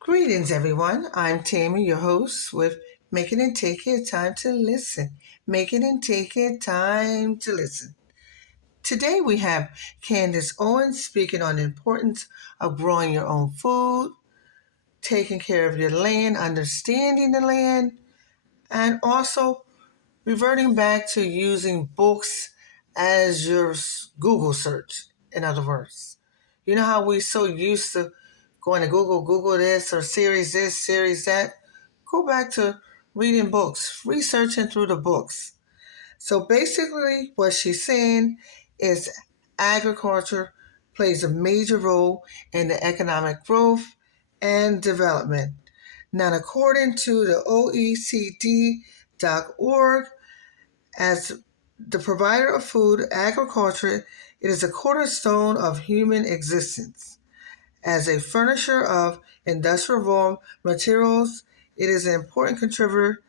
Greetings, everyone. I'm Tammy, your host with Making and Taking Time to Listen. Making and Taking Time to Listen. Today we have Candace Owens speaking on the importance of growing your own food, taking care of your land, understanding the land, and also reverting back to using books as your Google search, in other words. You know how we're so used to going to Google this or series this, series that? Go back to reading books, researching through the books. So basically, what she's saying is agriculture plays a major role in the economic growth and development. Now, according to the OECD.org, as the provider of food, agriculture, it is a cornerstone of human existence. As a furnisher of industrial raw materials, it is an important contributor,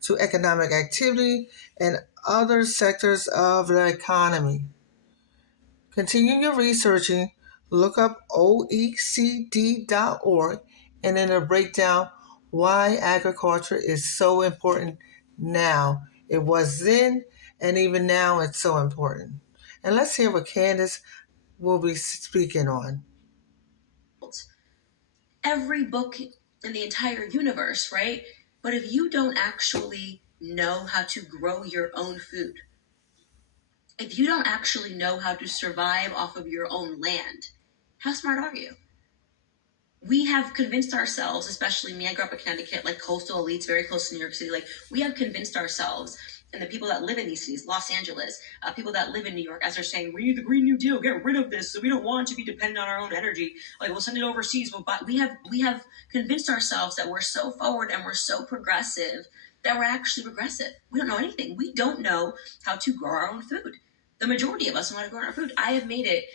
to economic activity and other sectors of the economy. Continue your researching, look up OECD.org, and then it'll break down why agriculture is so important now. It was then, and even now it's so important. And let's hear what Candace will be speaking on. Every book in the entire universe, right? But if you don't actually know how to grow your own food, if you don't actually know how to survive off of your own land, how smart are you? We have convinced ourselves, especially me, I grew up in Connecticut, like coastal elites, very close to New York City. Like, we have convinced ourselves, and the people that live in these cities, Los Angeles, people that live in New York, as they're saying, we need the Green New Deal, get rid of this, so we don't want to be dependent on our own energy. Like, we'll send it overseas. But we have convinced ourselves that we're so forward and we're so progressive that we're actually regressive. We don't know anything. We don't know how to grow our own food. The majority of us know how to grow our food. I have made it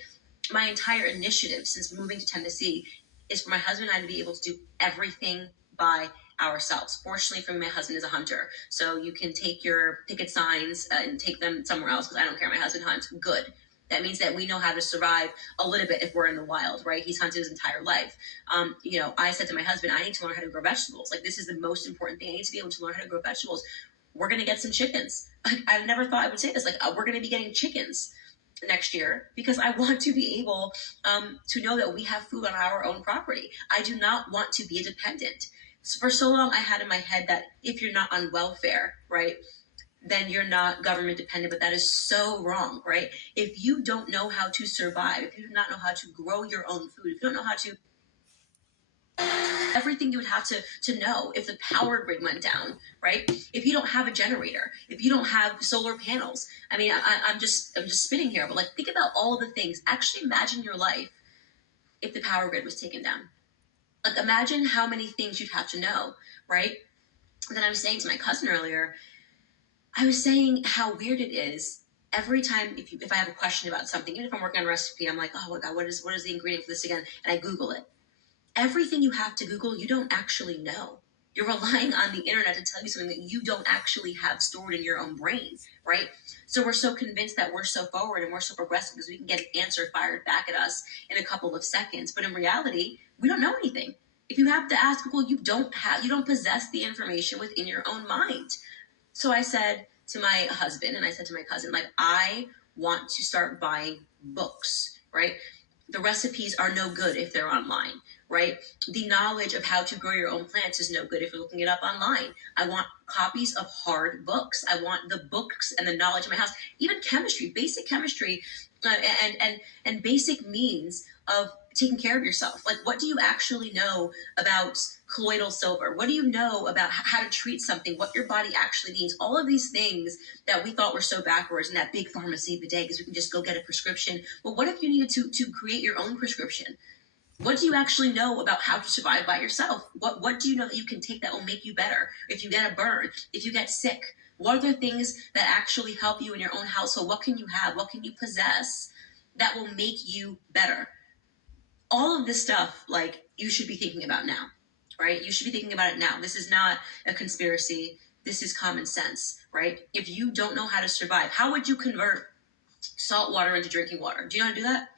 my entire initiative since moving to Tennessee is for my husband and I to be able to do everything by ourselves. Fortunately for me, my husband is a hunter. So you can take your picket signs and take them somewhere else because I don't care. My husband hunts. Good. That means that we know how to survive a little bit if we're in the wild, right? He's hunted his entire life. I said to my husband, I need to learn how to grow vegetables. Like, this is the most important thing. I need to be able to learn how to grow vegetables. We're going to get some chickens. I never thought I would say this. We're going to be getting chickens next year because I want to be able to know that we have food on our own property. I do not want to be a dependent. So for so long, I had in my head that if you're not on welfare, right, then you're not government dependent, but that is so wrong, right? If you don't know how to survive, if you do not know how to grow your own food, if you don't know how to everything you would have to know if the power grid went down, right? If you don't have a generator, if you don't have solar panels. I mean, I'm just spinning here, but like, think about all the things. Actually imagine your life if the power grid was taken down. Like, imagine how many things you'd have to know, right? And then I was saying to my cousin earlier, I was saying how weird it is every time if I have a question about something, even if I'm working on a recipe, I'm like, oh my god, what is the ingredient for this again? And I Google it. Everything you have to Google, you don't actually know. You're relying on the internet to tell you something that you don't actually have stored in your own brain, right? So we're so convinced that we're so forward and we're so progressive because we can get an answer fired back at us in a couple of seconds. But in reality, we don't know anything. If you have to ask Google, you don't possess the information within your own mind. So I said to my husband and I said to my cousin, like, I want to start buying books, right? The recipes are no good if they're online, right? The knowledge of how to grow your own plants is no good if you're looking it up online. I want copies of hard books. I want the books and the knowledge in my house, even chemistry, basic chemistry, and basic means of taking care of yourself. Like, what do you actually know about colloidal silver? What do you know about how to treat something, what your body actually needs? All of these things that we thought were so backwards in that big pharmacy of the day because we can just go get a prescription. But what if you needed to create your own prescription? What do you actually know about how to survive by yourself? What do you know that you can take that will make you better? If you get a burn, if you get sick, what are the things that actually help you in your own household? What can you have? What can you possess that will make you better? All of this stuff, like, you should be thinking about now, right? You should be thinking about it now. This is not a conspiracy. This is common sense, right? If you don't know how to survive, how would you convert salt water into drinking water? Do you know how to do that?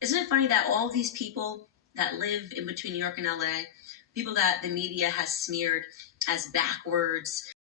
Isn't it funny that all these people that live in between New York and LA, people that the media has smeared as backwards,